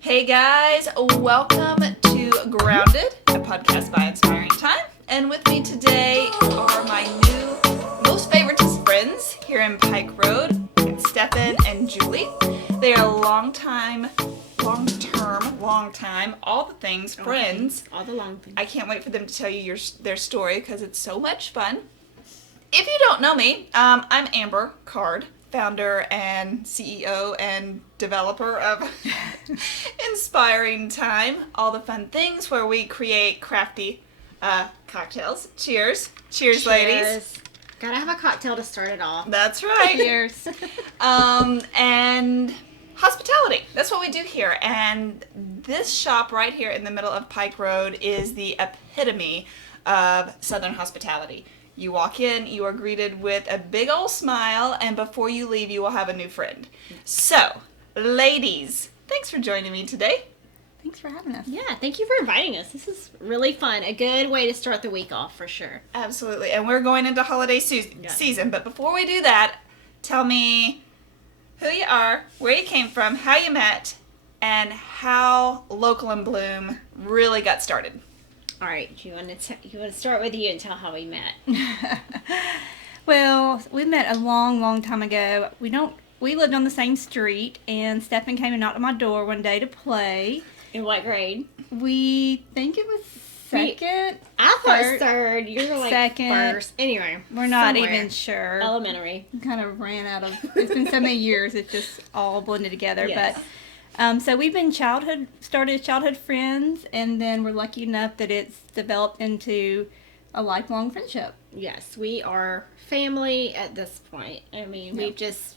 Hey guys, welcome to Grounded, a podcast by Inspiring Time. And with me today are my new most favoritist friends here in Pike Road. It's Stephan and Julie. They are long-term, all the things friends. All the long things. I can't wait for them to tell you their story because it's so much fun. If you don't know me, I'm Amber Card, founder and CEO and developer of Inspiring Time, all the fun things where we create crafty cocktails. Cheers. Cheers, ladies. Gotta have a cocktail to start it off. That's right. Cheers. And hospitality. That's what we do here. And this shop right here in the middle of Pike Road is the epitome of Southern hospitality. You walk in, you are greeted with a big old smile, and before you leave, you will have a new friend. So, ladies, thanks for joining me today. Thanks for having us. Yeah, thank you for inviting us. This is really fun. A good way to start the week off, for sure. Absolutely. And we're going into holiday season. But before we do that, tell me who you are, where you came from, how you met, and how Local and Bloom really got started. All right, you want to start with you and tell how we met? Well, we met a long time ago. We lived on the same street, and Stephan came and knocked on my door one day to play. In what grade? We think it was second. I thought it was third. You were like second. First. Anyway, We're not somewhere. even sure. Elementary. We kind of ran out of. It's been so many years. It's just all blended together. Yes. But so we've been started as childhood friends, and then we're lucky enough that it's developed into a lifelong friendship. Yes, we are family at this point. I mean, we've just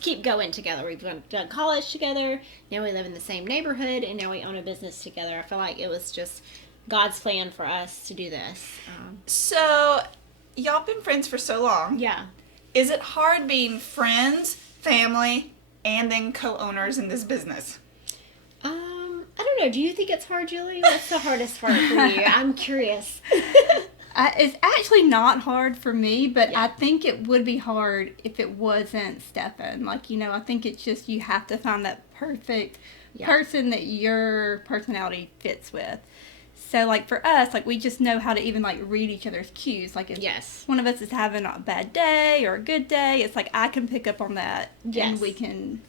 keep going together. We've done college together. Now we live in the same neighborhood, and now we own a business together. I feel like it was just God's plan for us to do this. So, y'all been friends for so long. Yeah. Is it hard being friends, family, and then co-owners in this business? I don't know. Do you think it's hard, Julie? What's the hardest part for you? I'm curious. It's actually not hard for me, but Yeah. I think it would be hard if it wasn't Stephan. I think it's just you have to find that perfect person that your personality fits with. So, for us, we just know how to even, read each other's cues. If one of us is having a bad day or a good day, it's I can pick up on that. Yes. And we can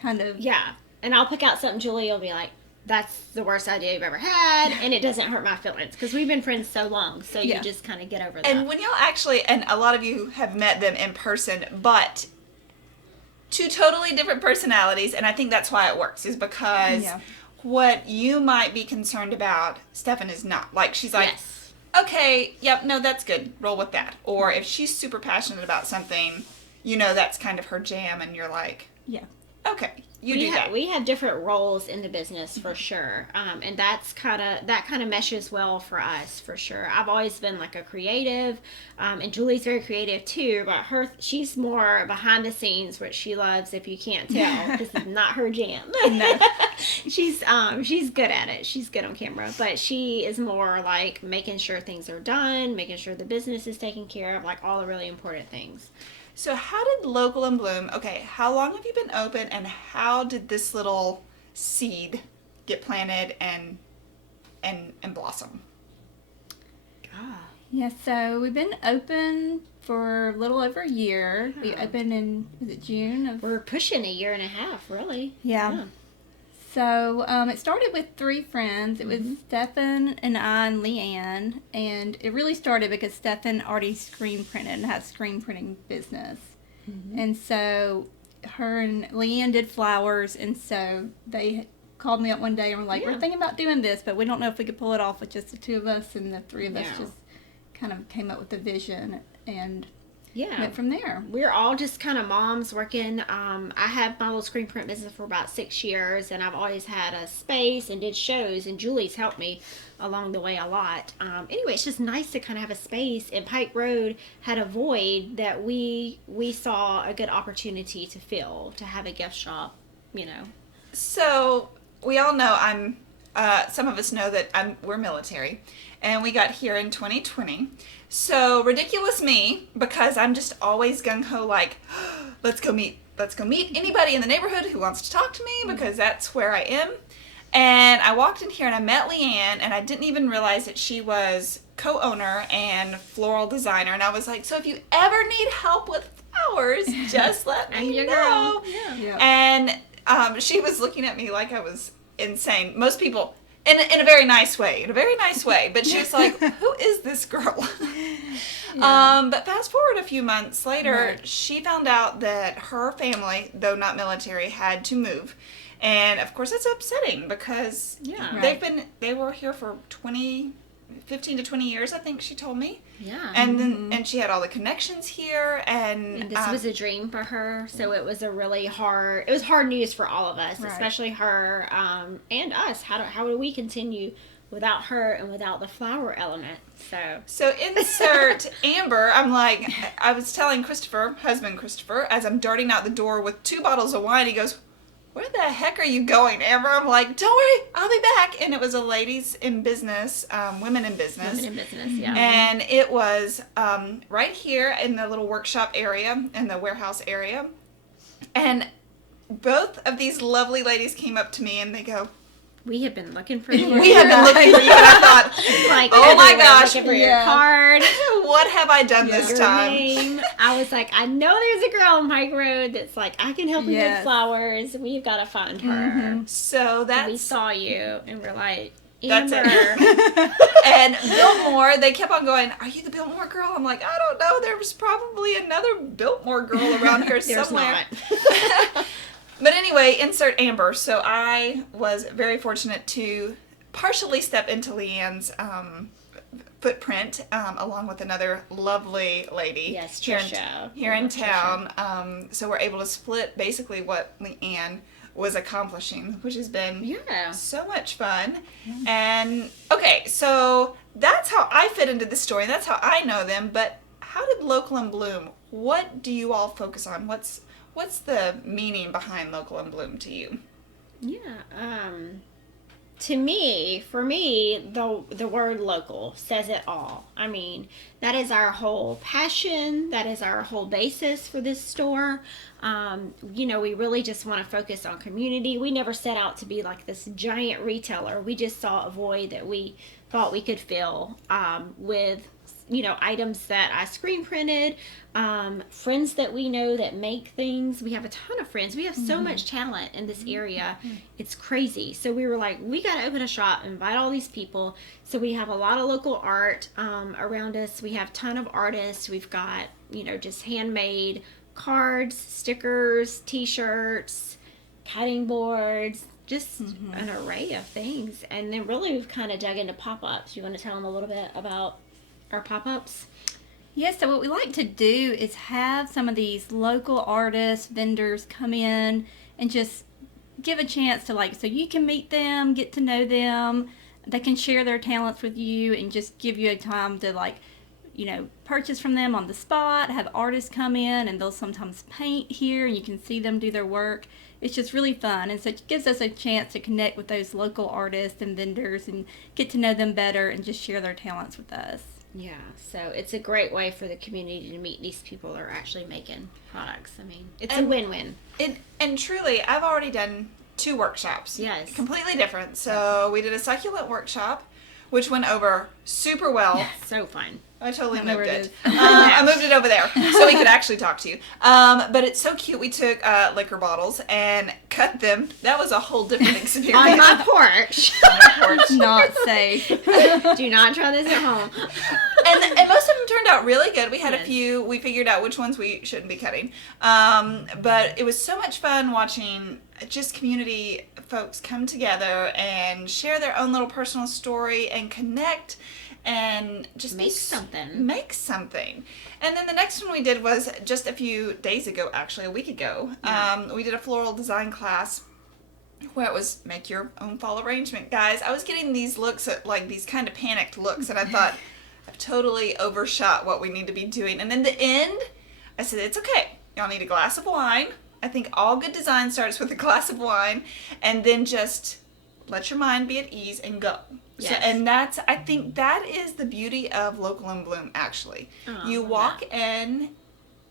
kind of... Yeah. And I'll pick out something, Julie will be like, that's the worst idea you've ever had, and it doesn't hurt my feelings, because we've been friends so long, so you just kind of get over that. And when y'all actually, and a lot of you have met them in person, but two totally different personalities, and I think that's why it works, is because what you might be concerned about, Stephan is not. She's like, okay, yep, no, that's good, roll with that. Or if she's super passionate about something, that's kind of her jam, and you're like, okay, you do that. We have different roles in the business for sure, and that kind of meshes well for us for sure. I've always been a creative, and Julie's very creative too. But she's more behind the scenes, which she loves. If you can't tell, this is not her jam. No. She's good at it. She's good on camera, but she is more making sure things are done, making sure the business is taken care of, all the really important things. So how did Local and Bloom, how long have you been open, and how did this little seed get planted and blossom? Yeah, so we've been open for a little over a year. We opened in, was it June? We're pushing a year and a half, really. Yeah. So it started with three friends. It was Stephan and I and Leanne, and it really started because Stephan already screen printed and had a screen printing business. And so her and Leanne did flowers, and so they called me up one day and were like, we're thinking about doing this, but we don't know if we could pull it off with just the two of us, and the three of us just kind of came up with the vision and went from there. We're all just kind of moms working. I had my little screen print business for about 6 years, and I've always had a space and did shows, and Julie's helped me along the way a lot. Anyway, it's just nice to kind of have a space, and Pike Road had a void that we saw a good opportunity to fill, to have a gift shop, So we all know some of us know that we're military, and we got here in 2020. So ridiculous me, because I'm just always gung-ho let's go meet let's go meet anybody in the neighborhood who wants to talk to me because that's where I am. And I walked in here and I met Leanne, and I didn't even realize that she was co-owner and floral designer. And I was like, so if you ever need help with flowers, just let me know. Yeah. And she was looking at me like I was insane. Most people, in a very nice way, but she was like, who is this girl? But fast forward a few months later, she found out that her family, though not military, had to move. And of course that's upsetting because they were here for 15 to 20 years, I think she told me. Yeah. And then and she had all the connections here, and this was a dream for her, so it was hard news for all of us, especially her and us. How do we continue without her and without the flower element? So insert Amber. I'm like, I was telling husband Christopher, as I'm darting out the door with 2 bottles of wine, he goes, where the heck are you going, Amber? I'm like, don't worry, I'll be back. And it was a ladies in business, women in business. Women in business, yeah. And it was right here in the little workshop area, in the warehouse area. And both of these lovely ladies came up to me and they go, we have been looking for you. We have been looking for you. And I thought, like, oh my gosh, looking for your card. What have I done this Your time? name. I was like, I know there's a girl on Pike Road that's like, I can help you with flowers. We've got to find her. So we saw you and we're like, that's Amber. it. And Biltmore, they kept on going, are you the Biltmore girl? I'm like, I don't know. There was probably another Biltmore girl around here somewhere. Not. But anyway, insert Amber. So I was very fortunate to partially step into Leanne's footprint, along with another lovely lady here in town. So we're able to split basically what Leanne was accomplishing, which has been so much fun. And okay, so that's how I fit into the story. That's how I know them. But how did Local and Bloom? What do you all focus on? What's the meaning behind Local and Bloom to you? For me, the word local says it all. I mean, that is our whole passion. That is our whole basis for this store. We really just want to focus on community. We never set out to be like this giant retailer. We just saw a void that we thought we could fill with items that I screen printed, friends that we know that make things. We have a ton of friends. We have so much talent in this area. It's crazy. So we were like, we got to open a shop, invite all these people. So we have a lot of local art around us. We have a ton of artists. We've got, just handmade cards, stickers, t-shirts, cutting boards, just an array of things. And then really we've kind of dug into pop-ups. You want to tell them a little bit about our pop-ups? Yes, so what we like to do is have some of these local artists, vendors come in and just give a chance to so you can meet them, get to know them. They can share their talents with you and just give you a time to purchase from them on the spot, have artists come in and they'll sometimes paint here and you can see them do their work. It's just really fun, and so it gives us a chance to connect with those local artists and vendors and get to know them better and just share their talents with us. Yeah, so it's a great way for the community to meet these people that are actually making products. I mean, it's a win-win. And truly, I've already done 2 workshops. Yes. Completely different. So we did a succulent workshop, which went over super well. So fun. I totally moved it. I moved it over there so we could actually talk to you. But it's so cute. We took liquor bottles and cut them. That was a whole different experience. On my porch. Not safe. Do not try this at home. And most of them turned out really good. We had a few. We figured out which ones we shouldn't be cutting. But it was so much fun watching just community folks come together and share their own little personal story and connect and just make something. And then the next one we did was just a few days ago, actually a week ago. We did a floral design class where it was make your own fall arrangement. Guys, I was getting these looks at these kind of panicked looks, and I thought I've totally overshot what we need to be doing. And in the end I said, it's okay, y'all need a glass of wine. I think all good design starts with a glass of wine, and then just let your mind be at ease and go. Yes. So, and I think that is the beauty of Local and Bloom, actually. You walk in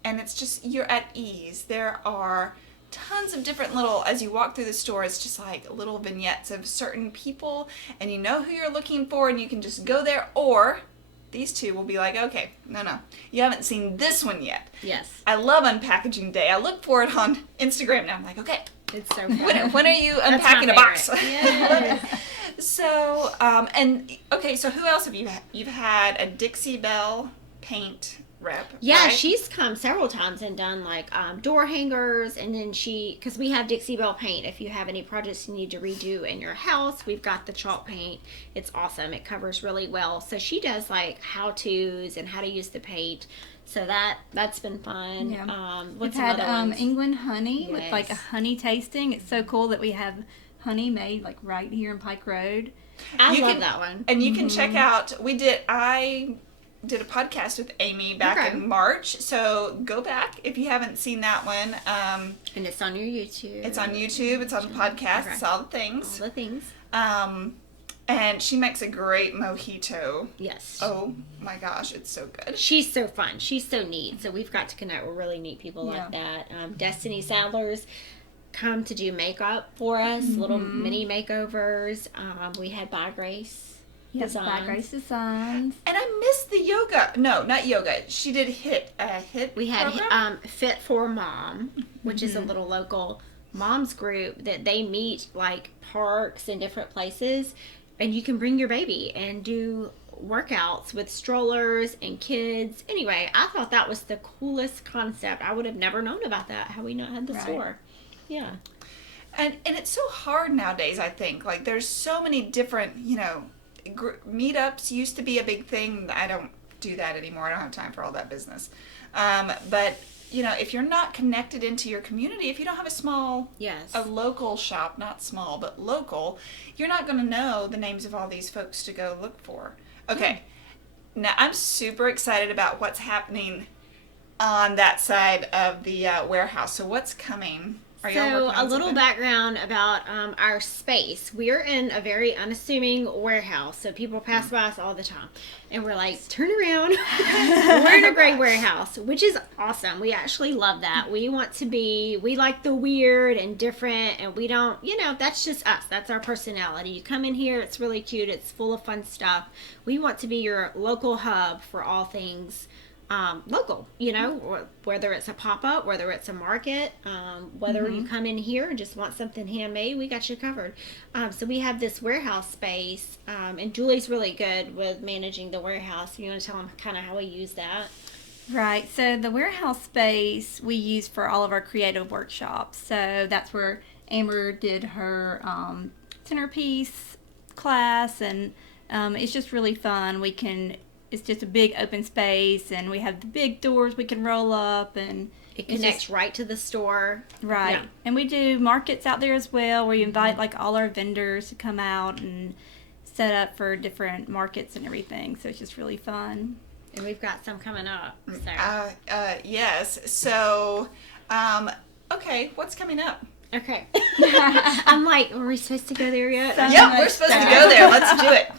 and it's just, you're at ease. There are tons of different little, as you walk through the store, it's just like little vignettes of certain people, and you know who you're looking for, and you can just go there. Or these two will be like, okay, no, you haven't seen this one yet. Yes. I love Unpackaging Day. I look for it on Instagram now. I'm like, okay, it's so fun. when are you unpacking a box? Yes. So, and okay, so who else have you've had a Dixie Belle paint rep? Yeah, right? she's come several times and done like door hangers, and then because we have Dixie Belle paint. If you have any projects you need to redo in your house, we've got the chalk paint. It's awesome. It covers really well. So she does like how-tos and how to use the paint. So that's been fun. Yeah. What's We've had some other ones? England honey with Yes. like a honey tasting. It's so cool that we have honey made like right here in Pike Road. I You love can- that one. And you can check out, I did a podcast with Amy back in March, so go back if you haven't seen that one. And it's on your YouTube. It's on YouTube, it's on podcasts, Okay. it's all the things. All the things. And she makes a great mojito. Yes. Oh my gosh, it's so good. She's so fun. She's so neat. So we've got to connect with really neat people Yeah. like that. Destiny Sadler's come to do makeup for us, little mini makeovers. We had By Grace Yes, by Designs. Grace Designs. And I missed the yoga. No, not yoga. She did HIT We had program? Fit for Mom, which is a little local moms group that they meet like parks and different places, and you can bring your baby and do workouts with strollers and kids. Anyway, I thought that was the coolest concept. I would have never known about that had we not had the Right. store. Yeah. And it's so hard nowadays, I think. Like, there's so many different, meetups used to be a big thing. I don't do that anymore. I don't have time for all that business. But, if you're not connected into your community, if you don't have Yes. a local shop, not small, but local, you're not going to know the names of all these folks to go look for. Okay. Now, I'm super excited about what's happening on that side of the warehouse. So what's coming? Are y'all So working on a little something? background about our space. We're in a very unassuming warehouse, so people pass by us all the time, and we're like, "Turn around!" We're in a great warehouse, which is awesome. We actually love that. We like the weird and different, and we don't, that's just us. That's our personality. You come in here, it's really cute. It's full of fun stuff. We want to be your local hub for all things. Local, whether it's a pop-up, whether it's a market, whether you come in here and just want something handmade, we got you covered. So we have this warehouse space, and Julie's really good with managing the warehouse. You want to tell them kind of how we use that? Right. So the warehouse space we use for all of our creative workshops. So that's where Amber did her centerpiece class, and it's just really fun. It's just a big open space, and we have the big doors we can roll up, and It connects right to the store. right. Yeah. And we do markets out there as well, where you invite like all our vendors to come out and set up for different markets and everything. So it's just really fun. And we've got some coming up. So. Yes. So, okay, what's coming up? Okay. I'm like, are we supposed to go there yet? Yep, we're supposed to go there. Let's do it.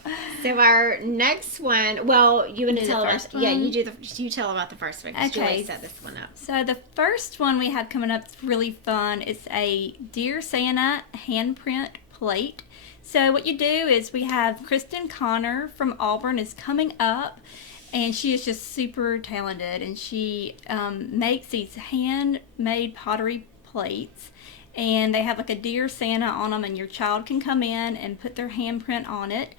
So our next one, well, you want to Do tell the about? first Yeah, one? you tell about the first one. 'Cause Okay. Julie set this one up. So the first one we have coming up is really fun. It's a Dear Santa handprint plate. So what you do is we have Kristen Connor from Auburn is coming up, and she is just super talented, and she makes these handmade pottery plates. And they have like a Dear Santa on them, and your child can come in and put their handprint on it.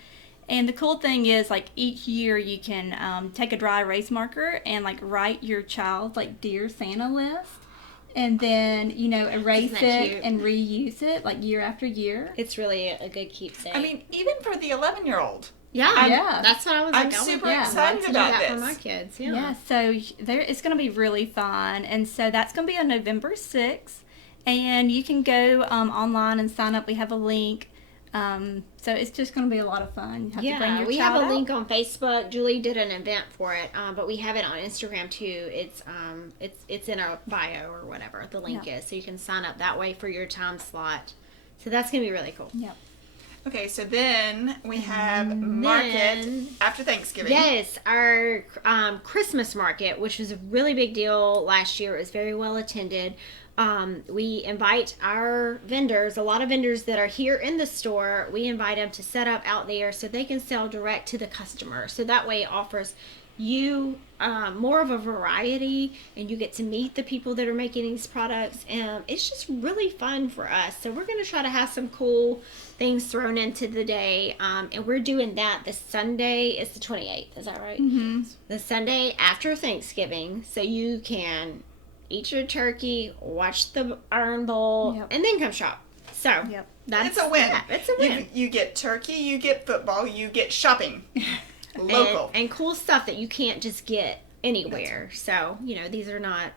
And the cool thing is, like, each year you can take a dry erase marker and like write your child's like Dear Santa list, and then erase Isn't that it cute? and reuse it like year after year. It's really a good keepsake. I mean, even for the 11-year-old. yeah, Yeah. that's what I was I'm like. super I would excited love to about do that for this. my kids. Yeah, so it's going to be really fun, and so that's going to be on November 6th, and you can go online and sign up. We have a link. So it's just going to be a lot of fun. You have to bring your we have child a out. link on Facebook. Julie did an event for it, but we have it on Instagram too. It's in our bio or whatever the link is, so you can sign up that way for your time slot. So that's gonna be really cool. Yep. Okay, so then we have market after Thanksgiving. Yes, our Christmas market, which was a really big deal last year. It was very well attended. We invite our vendors, a lot of vendors that are here in the store, we invite them to set up out there so they can sell direct to the customer. So that way it offers you more of a variety, and you get to meet the people that are making these products, and it's just really fun for us. So we're going to try to have some cool things thrown into the day, and we're doing that this Sunday. It's the 28th, is that right? Mm-hmm. The Sunday after Thanksgiving, so you can eat your turkey, watch the Iron Bowl, Yep. and then come shop. So It's a win. Yeah, it's a win. You get turkey, you get football, you get shopping. Local. And cool stuff that you can't just get anywhere. So, these are not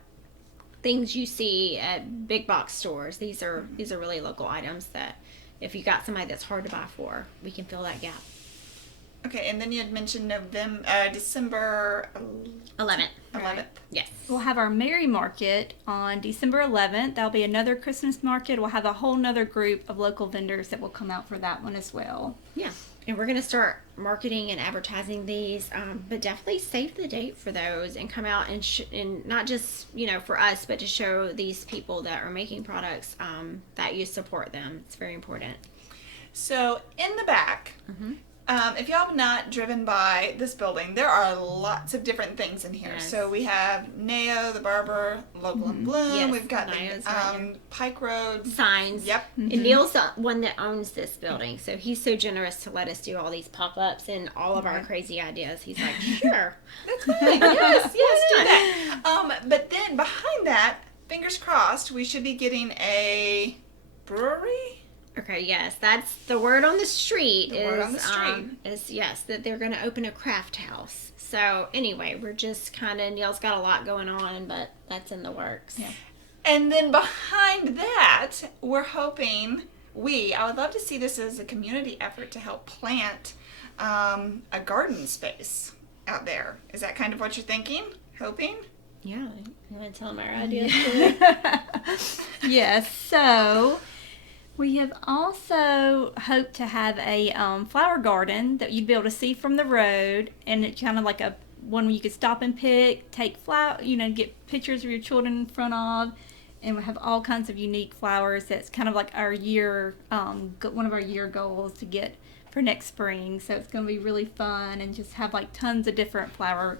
things you see at big box stores. These are really local items that if you got somebody that's hard to buy for, we can fill that gap. Okay, and then you had mentioned December 11th. 11th. Yes. We'll have our Merry Market on December 11th. That'll be another Christmas market. We'll have a whole nother group of local vendors that will come out for that one as well. Yeah. And we're going to start marketing and advertising these, but definitely save the date for those and come out and not just, for us, but to show these people that are making products that you support them. It's very important. So in the back, if y'all have not driven by this building, there are lots of different things in here. Yes. So we have Nao, the barber, Local and Bloom. Yes, We've got Nao's the right here. Pike Road. Signs. Yep. And Neil's the one that owns this building, so he's so generous to let us do all these pop-ups and all of our crazy ideas. He's like, sure. That's fine. Yes, do that. But then behind that, fingers crossed, we should be getting a brewery. Okay, yes, that's the word on the street. Is yes, that they're going to open a craft house. So anyway, we're just kind of, Neil's got a lot going on, but that's in the works. Yeah. And then behind that, we're hoping I would love to see this as a community effort to help plant a garden space out there. Is that kind of what you're thinking? Hoping? Yeah, you want to tell them our ideas? Yes, so we have also hoped to have a flower garden that you'd be able to see from the road, and it's kind of like a one where you could stop and pick, take get pictures of your children in front of, and we have all kinds of unique flowers. That's kind of like our one of our year goals to get for next spring. So it's going to be really fun and just have like tons of different flower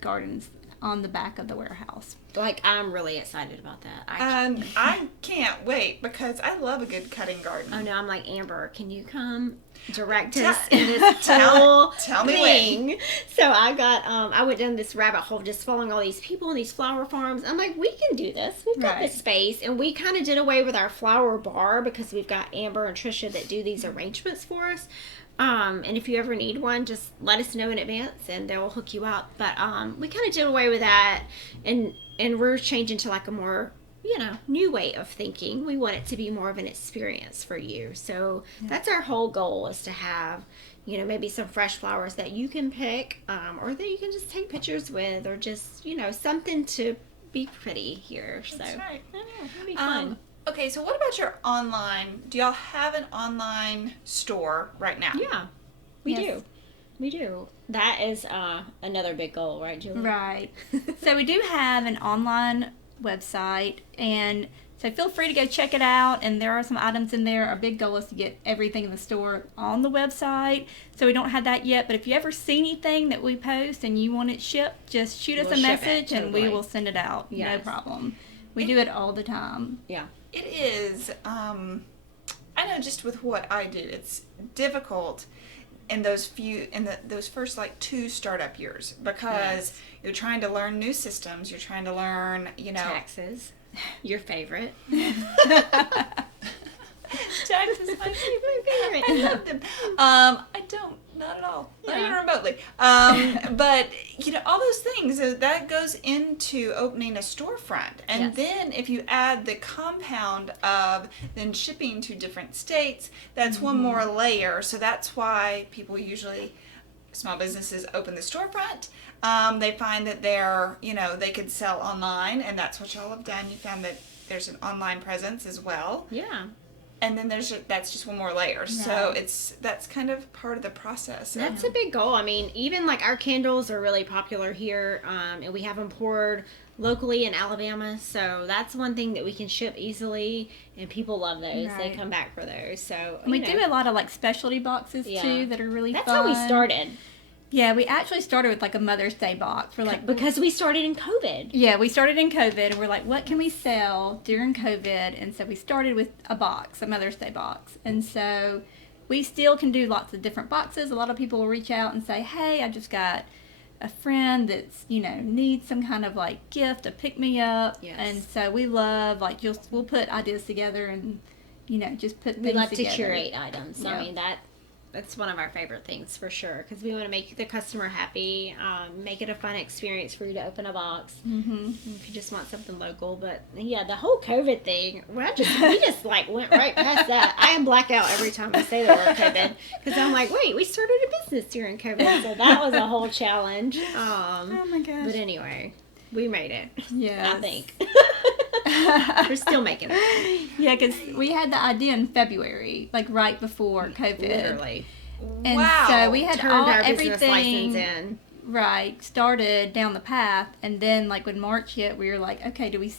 gardens on the back of the warehouse. Like, I'm really excited about that. I can't wait because I love a good cutting garden. Oh no, I'm like, Amber, can you come direct us in this whole tell me thing? when. So I went down this rabbit hole just following all these people in these flower farms. I'm like, we can do this. We've got this space. And we kind of did away with our flower bar because we've got Amber and Trisha that do these arrangements for us. And if you ever need one, just let us know in advance and they'll hook you up. But we kind of did away with that, and we're changing to like a more, new way of thinking. We want it to be more of an experience for you. So that's our whole goal, is to have, maybe some fresh flowers that you can pick, or that you can just take pictures with, or just, something to be pretty here. So That's right. I know, it'll be fun. Okay, so what about your online? Do y'all have an online store right now? Yeah, we Yes. do. We do. That is another big goal, right, Julie? Right. So we do have an online website, and so feel free to go check it out, and there are some items in there. Our big goal is to get everything in the store on the website, so we don't have that yet, but if you ever see anything that we post and you want it shipped, just shoot us We'll a ship message it, and we totally. will send it out. Yes. No problem. We do it all the time. Yeah. It is. I know just with what I do, it's difficult in those first like 2 startup years because you're trying to learn new systems. You're trying to learn, Taxes. Your favorite. Taxes, my favorite. I love them. I don't, not at all. Not even remotely. But all those things that goes into opening a storefront, and then if you add the compound of then shipping to different states, that's one more layer. So that's why people usually, small businesses, open the storefront. They find that they could sell online, and that's what y'all have done. You found that there's an online presence as well. Yeah. and then that's just one more layer. So that's kind of part of the process. That's a big goal. I mean, even like our candles are really popular here, and we have them poured locally in Alabama. So that's one thing that we can ship easily, and people love those. They come back for those. So we do a lot of like specialty boxes too that are really fun. That's how we started. Yeah, we actually started with like a Mother's Day box. We're like, because we started in COVID. Yeah, we started in COVID, and we're like, what can we sell during COVID? And so we started with a box, a Mother's Day box. And so we still can do lots of different boxes. A lot of people will reach out and say, hey, I just got a friend that's, needs some kind of like gift, a pick-me-up. Yes. And so we love, like, we'll put ideas together and, just put things together. We love to curate items. Yeah. I mean, that's one of our favorite things for sure, because we want to make the customer happy, make it a fun experience for you to open a box. Mm-hmm. If you just want something local. But yeah, the whole COVID thing, we just like went right past that. I am blackout every time I say the word COVID, because I'm like, wait, we started a business during COVID, so that was a whole challenge. Oh my gosh! But anyway, we made it. Yeah, I think. We're still making it. Yeah, because we had the idea in February, like right before COVID. Literally. And so we had turned our business license in. Right, started down the path, and then like when March hit, we were like, okay, do we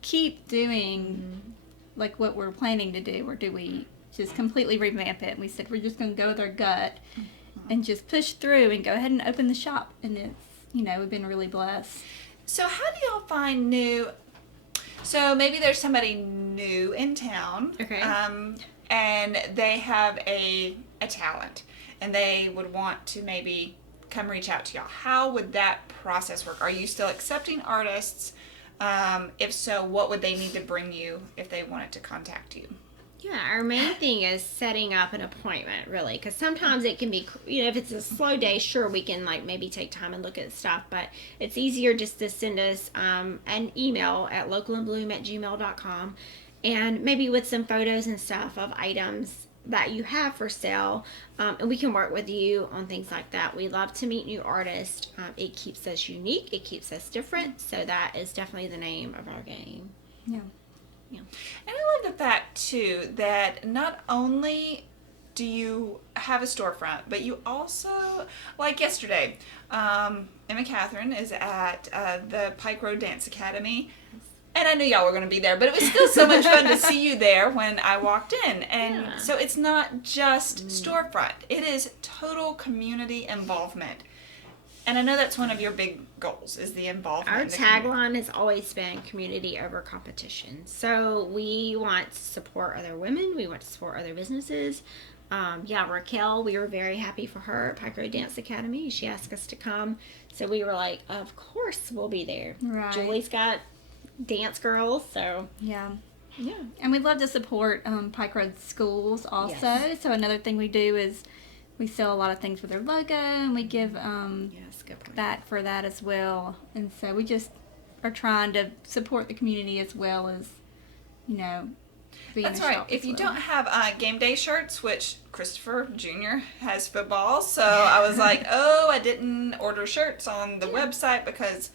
keep doing like what we're planning to do, or do we just completely revamp it? And we said we're just going to go with our gut and just push through and go ahead and open the shop. And it's, we've been really blessed. So how do y'all find new? So maybe there's somebody new in town, and they have a talent, and they would want to maybe come reach out to y'all. How would that process work? Are you still accepting artists? If so, what would they need to bring you if they wanted to contact you? Yeah, our main thing is setting up an appointment, really, because sometimes it can be, if it's a slow day, sure, we can like maybe take time and look at stuff, but it's easier just to send us an email at localandbloom@gmail.com, and maybe with some photos and stuff of items that you have for sale, and we can work with you on things like that. We love to meet new artists. It keeps us unique. It keeps us different, so that is definitely the name of our game. Yeah. Yeah. And I love the fact, too, that not only do you have a storefront, but you also, like yesterday, Emma Catherine is at the Pike Road Dance Academy, and I knew y'all were going to be there, but it was still so much fun to see you there when I walked in. And so it's not just storefront. It is total community involvement. And I know that's one of your big goals, is the involvement. Our tagline has always been community over competition. So we want to support other women. We want to support other businesses. Raquel, we were very happy for her at Pike Road Dance Academy. She asked us to come. So we were like, of course we'll be there. Right. Julie's got dance girls, so. Yeah. Yeah. And we'd love to support Pike Road schools also. Yes. So another thing we do is we sell a lot of things with their logo, and we give back for that as well. And so we just are trying to support the community as well as, being That's a right. shop If as you well. don't have game day shirts, which Christopher Jr. has football, so I was like, I didn't order shirts on the website because,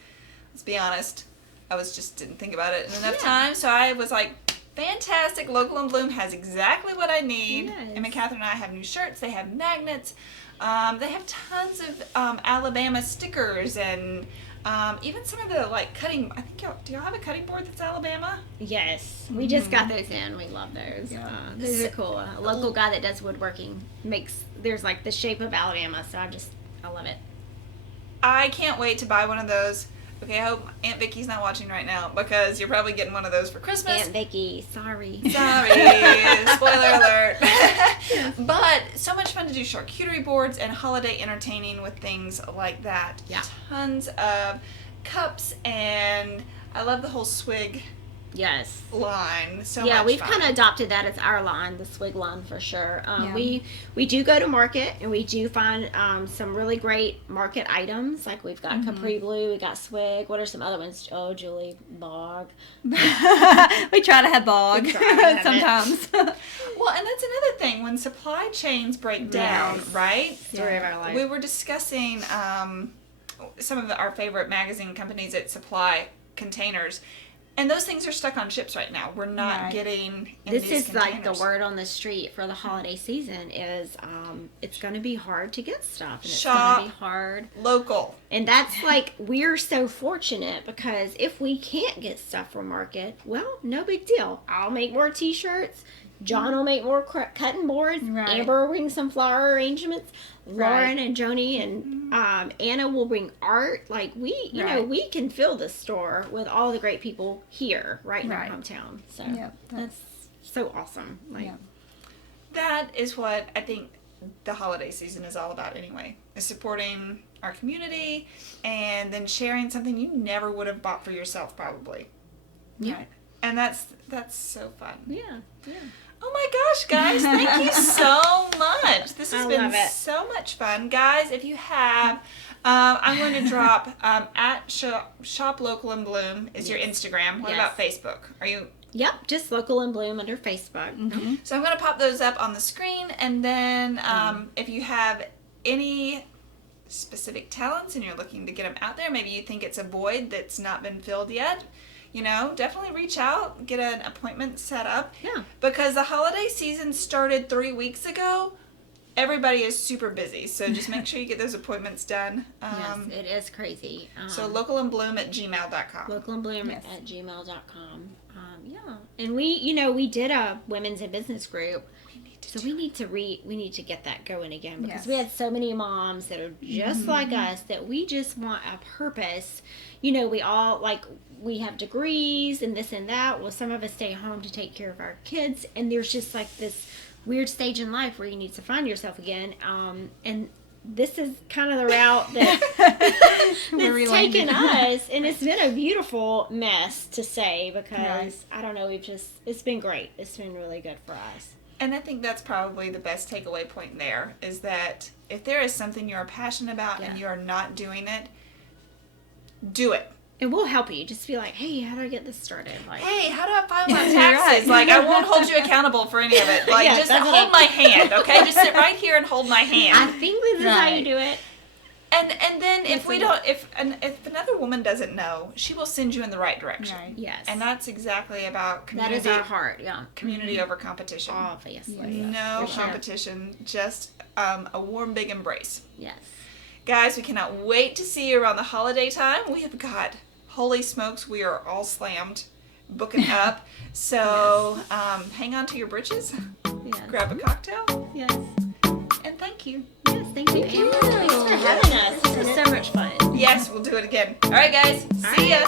let's be honest, I didn't think about it in enough time. So I was like, fantastic. Local and Bloom has exactly what I need. Yes. Emma Catherine and I have new shirts. They have magnets. They have tons of Alabama stickers and even some of the cutting. I think do y'all have a cutting board that's Alabama? Yes, we just got those in. We love those. Yeah. Those are cool. A local guy that does woodworking there's like the shape of Alabama, so I love it. I can't wait to buy one of those. Okay, I hope Aunt Vicky's not watching right now, because you're probably getting one of those for Christmas. Aunt Vicky, sorry. Spoiler alert. But so much fun to do charcuterie boards and holiday entertaining with things like that. Yeah. Tons of cups, and I love the whole swig Yes. line. We've kind of adopted that as our line, the swig line for sure. We do go to market, and we do find some really great market items. Like we've got Capri Blue, we got swig. What are some other ones? Oh, Julie, bog. We try to have bog sometimes. Well, and that's another thing. When supply chains break down, right? Story of our life. We were discussing some of our favorite magazine companies that supply containers. And those things are stuck on ships right now. We're not Right. getting in This these is like the containers. word on the street for the holiday season is it's going to be hard to get stuff, and it's Shop. going to be hard. Local. And that's like, we're so fortunate because if we can't get stuff from market, well, no big deal. I'll make more t-shirts. John will make more cutting boards. Right. Amber will bring some flower arrangements. Lauren Right. and Joni and Anna will bring art. Like, we, you know, Right. we can fill the store with all the great people here, right in Right. our hometown. So Yep. that's so awesome. Like, Yep. That is what I think the holiday season is all about anyway. Is supporting our community and then sharing something you never would have bought for yourself probably. Yeah. Right. And that's so fun. yeah. Oh my gosh, guys, thank you so much. This has I been love it. so much fun. Guys, if you have, I'm going to drop at Shop Local and Bloom is your Instagram. What Yes. about Facebook? Are you? Yep, just Local and Bloom under Facebook. Mm-hmm. So I'm going to pop those up on the screen. And then if you have any specific talents and you're looking to get them out there, maybe you think it's a void that's not been filled yet, you know, definitely reach out, get an appointment set up. Yeah. Because the holiday season started 3 weeks ago. Everybody is super busy, so just make sure you get those appointments done. Yes, it is crazy. So localandbloom@gmail.com. localandbloom Yes. at gmail.com. Yeah. And we did a women's and business group. So we need to get that going again because Yes. we had so many moms that are just like us that we just want a purpose. You know, we all we have degrees and this and that. Well, some of us stay home to take care of our kids, and there's just like this weird stage in life where you need to find yourself again. And this is kind of the route that's taken us, and it's been a beautiful mess to say because Right. I don't know, it's been great. It's been really good for us. And I think that's probably the best takeaway point there is that if there is something you're passionate about and Yeah. you're not doing it, do it. And we'll help you. Just be like, hey, how do I get this started? Like, Hey, how do I file my Right. taxes? Like, I won't hold you accountable for any of it. Like, Yeah, just that's what hold I- my hand, okay? Just sit right here and hold my I hand. think this is how you Right. do it. And then if we Listen. don't, if another woman doesn't know, she will send you in the right direction. Right. Yes. And that's exactly about that community. is our heart. Yeah. Community over competition. Obviously. No For sure. competition, just a warm, big embrace. Yes. Guys, we cannot wait to see you around the holiday time. We have got, holy smokes, we are all slammed, booking up. So hang on to your britches, Yes. grab a cocktail, Yes. and thank you. Yes. Thank you, Amber. Thanks for having us. This was so much fun. Yes, we'll do it again. All right, guys. See ya.